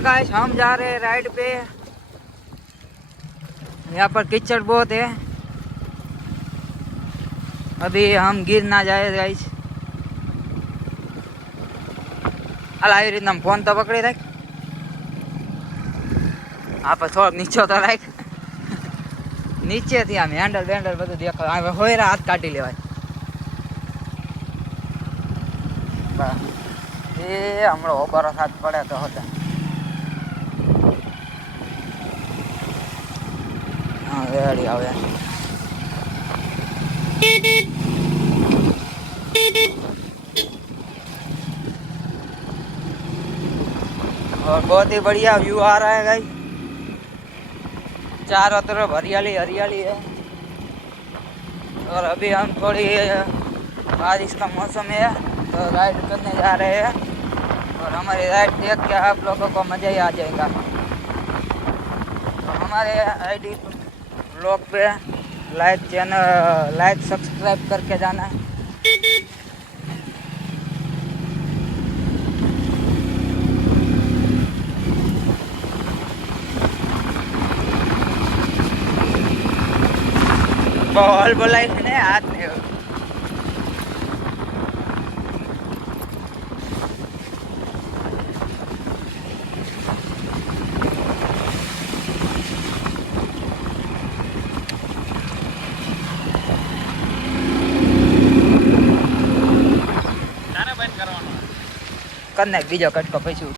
Guys हम जा रहे हैं राइड पे। यहाँ पर कीचड़ बहुत है, अभी हम गिर ना जाए गाइस। આવી રીતના ફોન તો પકડી રાખ, આપણે થોડોક નીચો તો રાખ, નીચેથી આમ હેન્ડલ બેન્ડલ બધું દેખાય, હોયરા હાથ કાઢી લેવાય। એ હમણાં ઓબરો હાથ પડે તો હતા। હા રેડી આવે। और बहुत ही बढ़िया व्यू आ रहा है गाइस, चारों तरफ हरियाली हरियाली है। और अभी हम थोड़ी बारिश का मौसम है तो राइड करने जा रहे हैं, और हमारी राइड देख के आप लोगों को मज़ा ही आ जाएगा। तो हमारे आईडी ब्लॉग पे लाइक सब्सक्राइब करके जाना है। બોલ બોલાય ને હાથ ને તારે બંધ કરવાનો, કર નાખ બીજો કટકો પછી।